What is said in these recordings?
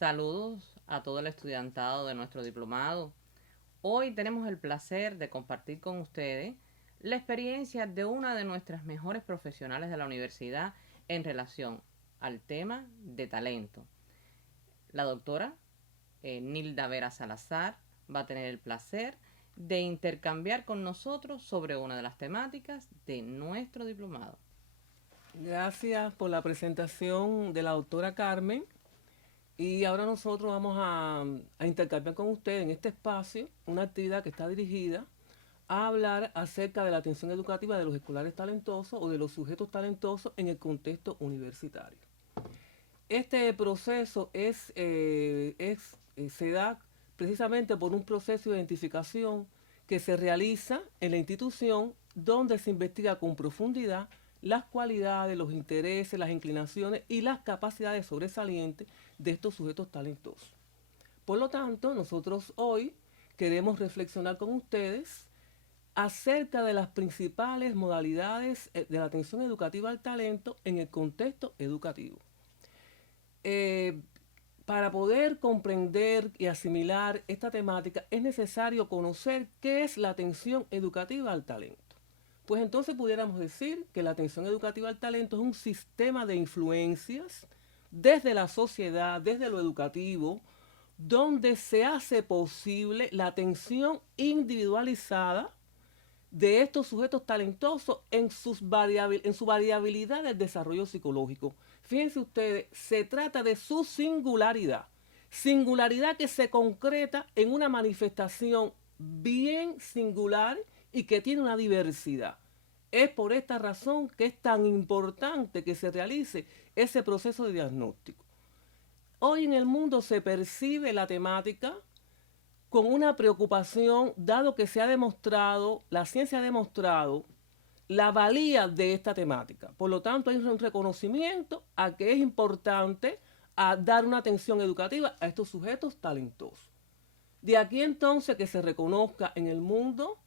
Saludos a todo el estudiantado de nuestro diplomado. Hoy tenemos el placer de compartir con ustedes la experiencia de una de nuestras mejores profesionales de la universidad en relación al tema de talento. La doctora Nilda Vera Salazar va a tener el placer de intercambiar con nosotros sobre una de las temáticas de nuestro diplomado. Gracias por la presentación de la doctora Carmen. Y ahora nosotros vamos a intercambiar con ustedes en este espacio una actividad que está dirigida a hablar acerca de la atención educativa de los escolares talentosos o de los sujetos talentosos en el contexto universitario. Este proceso se da precisamente por un proceso de identificación que se realiza en la institución donde se investiga con profundidad las cualidades, los intereses, las inclinaciones y las capacidades sobresalientes de estos sujetos talentosos. Por lo tanto, nosotros hoy queremos reflexionar con ustedes acerca de las principales modalidades de la atención educativa al talento en el contexto educativo. Para poder comprender y asimilar esta temática es necesario conocer qué es la atención educativa al talento. Pues entonces pudiéramos decir que la atención educativa al talento es un sistema de influencias desde la sociedad, desde lo educativo, donde se hace posible la atención individualizada de estos sujetos talentosos en su variabilidad del desarrollo psicológico. Fíjense ustedes, se trata de su singularidad que se concreta en una manifestación bien singular y que tiene una diversidad. Es por esta razón que es tan importante que se realice ese proceso de diagnóstico. Hoy en el mundo se percibe la temática con una preocupación, dado que se ha demostrado, la ciencia ha demostrado la valía de esta temática. Por lo tanto, hay un reconocimiento a que es importante a dar una atención educativa a estos sujetos talentosos. De aquí entonces que se reconozca en el mundo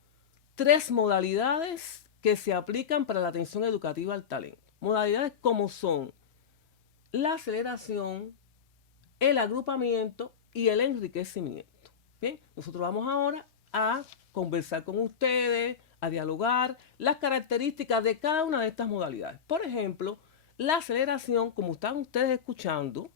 3 modalidades que se aplican para la atención educativa al talento. Modalidades como son la aceleración, el agrupamiento y el enriquecimiento. Bien, nosotros vamos ahora a conversar con ustedes, a dialogar las características de cada una de estas modalidades. Por ejemplo, la aceleración, como están ustedes escuchando,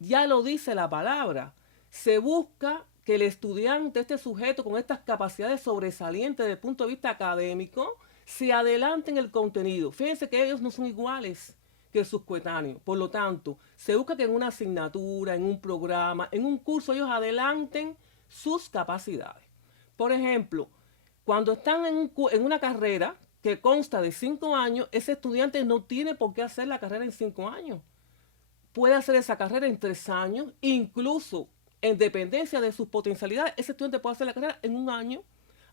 ya lo dice la palabra. Se busca que el estudiante, este sujeto con estas capacidades sobresalientes desde el punto de vista académico, se adelante en el contenido. Fíjense que ellos no son iguales que sus coetáneos. Por lo tanto, se busca que en una asignatura, en un programa, en un curso, ellos adelanten sus capacidades. Por ejemplo, cuando están en una carrera que consta de 5 años, ese estudiante no tiene por qué hacer la carrera en 5 años. Puede hacer esa carrera en 3 años, incluso en dependencia de sus potencialidades, ese estudiante puede hacer la carrera en 1 año.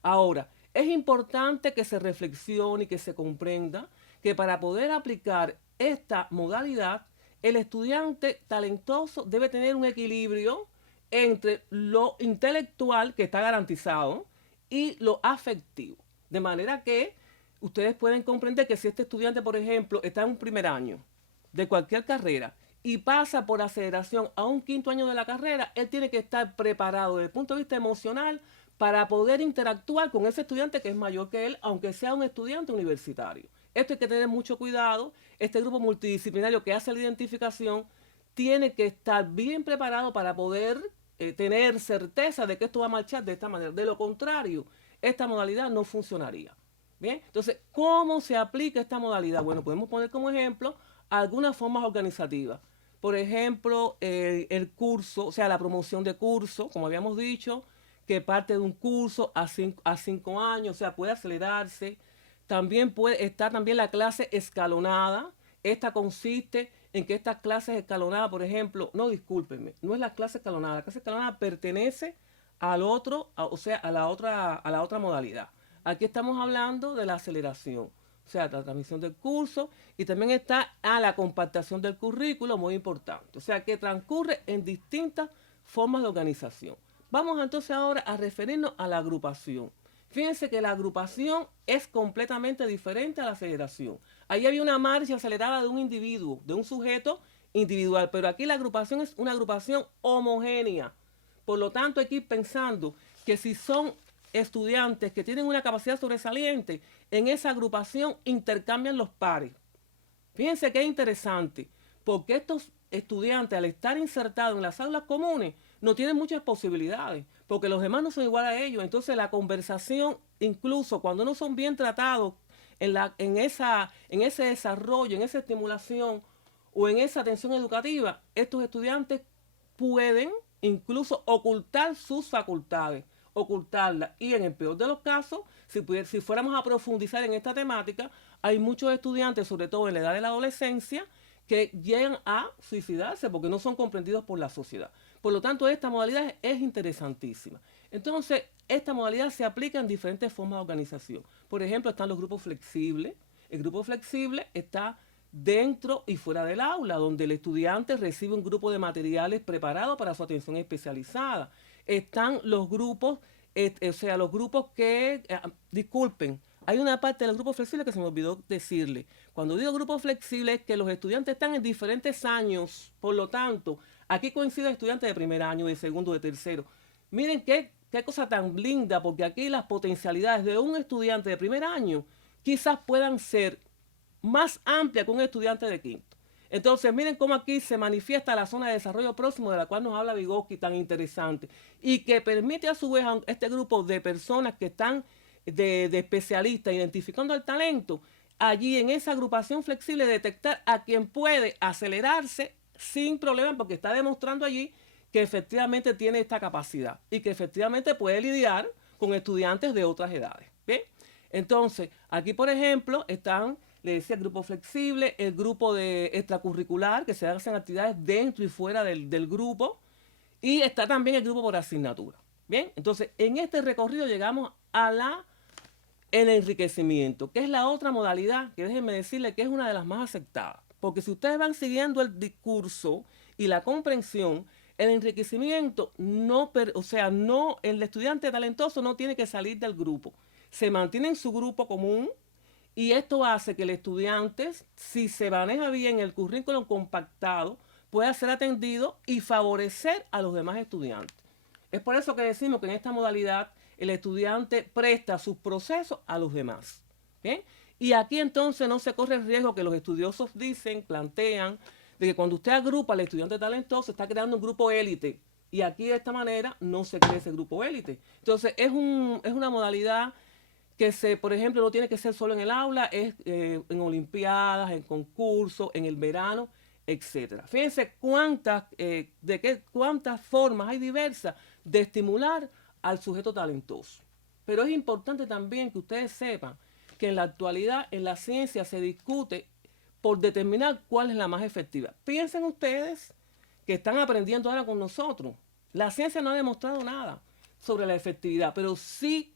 Ahora, es importante que se reflexione y que se comprenda que para poder aplicar esta modalidad, el estudiante talentoso debe tener un equilibrio entre lo intelectual, que está garantizado, y lo afectivo. De manera que ustedes pueden comprender que si este estudiante, por ejemplo, está en un primer año de cualquier carrera y pasa por aceleración a un 5.º año de la carrera, él tiene que estar preparado desde el punto de vista emocional para poder interactuar con ese estudiante que es mayor que él, aunque sea un estudiante universitario. Esto hay que tener mucho cuidado. Este grupo multidisciplinario que hace la identificación tiene que estar bien preparado para poder tener certeza de que esto va a marchar de esta manera. De lo contrario, esta modalidad no funcionaría. Bien, entonces, ¿cómo se aplica esta modalidad? Bueno, podemos poner como ejemplo algunas formas organizativas. Por ejemplo, el curso, o sea, la promoción de curso, como habíamos dicho, que parte de un curso a 5 años, o sea, puede acelerarse. También puede estar también la clase escalonada. Esta consiste en que estas clases escalonadas, por ejemplo, no, discúlpenme, no es la clase escalonada. La clase escalonada pertenece al otro, o sea, a la otra modalidad. Aquí estamos hablando de la aceleración, o sea, la transmisión del curso, y también está la compactación del currículo, muy importante. O sea, que transcurre en distintas formas de organización. Vamos entonces ahora a referirnos a la agrupación. Fíjense que la agrupación es completamente diferente a la aceleración. Ahí había una marcha acelerada de un individuo, de un sujeto individual, pero aquí la agrupación es una agrupación homogénea. Por lo tanto, hay que ir pensando que si son estudiantes que tienen una capacidad sobresaliente, en esa agrupación intercambian los pares. Fíjense que es interesante, porque estos estudiantes, al estar insertados en las aulas comunes, no tienen muchas posibilidades, porque los demás no son igual a ellos. Entonces la conversación, incluso cuando no son bien tratados en ese desarrollo, en esa estimulación o en esa atención educativa, estos estudiantes pueden incluso ocultar sus facultades, ocultarlas. Y en el peor de los casos, si fuéramos a profundizar en esta temática, hay muchos estudiantes, sobre todo en la edad de la adolescencia, que llegan a suicidarse porque no son comprendidos por la sociedad. Por lo tanto, esta modalidad es interesantísima. Entonces, esta modalidad se aplica en diferentes formas de organización. Por ejemplo, están los grupos flexibles. El grupo flexible está dentro y fuera del aula, donde el estudiante recibe un grupo de materiales preparados para su atención especializada. Están los grupos, los grupos que, disculpen, hay una parte del grupo flexible que se me olvidó decirle. Cuando digo grupo flexible es que los estudiantes están en diferentes años, por lo tanto, aquí coinciden estudiantes de primer año, de segundo, de tercero. Miren qué cosa tan linda, porque aquí las potencialidades de un estudiante de primer año quizás puedan ser más amplias que un estudiante de quinto. Entonces, miren cómo aquí se manifiesta la zona de desarrollo próximo de la cual nos habla Vygotsky, tan interesante, y que permite a su vez a este grupo de personas que están de especialistas identificando el talento, allí en esa agrupación flexible detectar a quien puede acelerarse sin problema, porque está demostrando allí que efectivamente tiene esta capacidad y que efectivamente puede lidiar con estudiantes de otras edades. ¿Bien? Entonces, aquí por ejemplo están, le decía, el grupo flexible, el grupo de extracurricular, que se hacen actividades dentro y fuera del grupo, y está también el grupo por asignatura. Bien, entonces en este recorrido llegamos a el enriquecimiento, que es la otra modalidad que déjenme decirle que es una de las más aceptadas. Porque si ustedes van siguiendo el discurso y la comprensión, el enriquecimiento el estudiante talentoso no tiene que salir del grupo. Se mantiene en su grupo común y esto hace que el estudiante, si se maneja bien el currículum compactado, pueda ser atendido y favorecer a los demás estudiantes. Es por eso que decimos que en esta modalidad el estudiante presta sus procesos a los demás. ¿Bien? Y aquí entonces no se corre el riesgo que los estudiosos plantean, de que cuando usted agrupa al estudiante talentoso, está creando un grupo élite. Y aquí de esta manera no se crea ese grupo élite. Entonces es una modalidad que por ejemplo, no tiene que ser solo en el aula, es en olimpiadas, en concursos, en el verano, etc. Fíjense cuántas formas hay diversas de estimular al sujeto talentoso. Pero es importante también que ustedes sepan que en la actualidad en la ciencia se discute por determinar cuál es la más efectiva. Piensen ustedes que están aprendiendo ahora con nosotros. La ciencia no ha demostrado nada sobre la efectividad, pero sí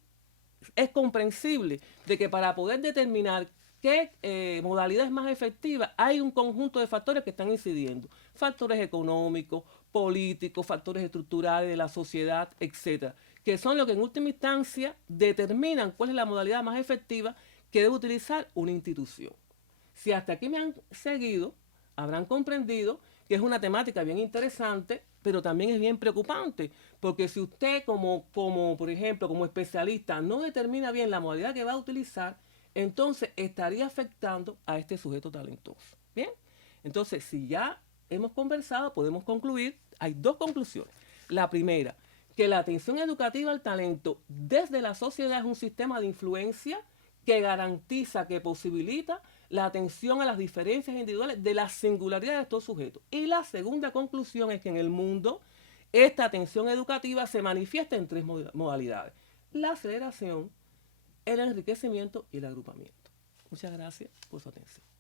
es comprensible de que para poder determinar qué modalidad es más efectiva, hay un conjunto de factores que están incidiendo. Factores económicos, políticos, factores estructurales de la sociedad, etcétera, que son los que en última instancia determinan cuál es la modalidad más efectiva que debe utilizar una institución. Si hasta aquí me han seguido, habrán comprendido que es una temática bien interesante, pero también es bien preocupante, porque si usted por ejemplo, como especialista no determina bien la modalidad que va a utilizar, entonces estaría afectando a este sujeto talentoso. Bien, entonces si ya hemos conversado, podemos concluir, hay dos conclusiones. La primera, que la atención educativa al talento desde la sociedad es un sistema de influencia que garantiza, que posibilita la atención a las diferencias individuales de la singularidad de estos sujetos. Y la segunda conclusión es que en el mundo esta atención educativa se manifiesta en tres modalidades: la aceleración, el enriquecimiento y el agrupamiento. Muchas gracias por su atención.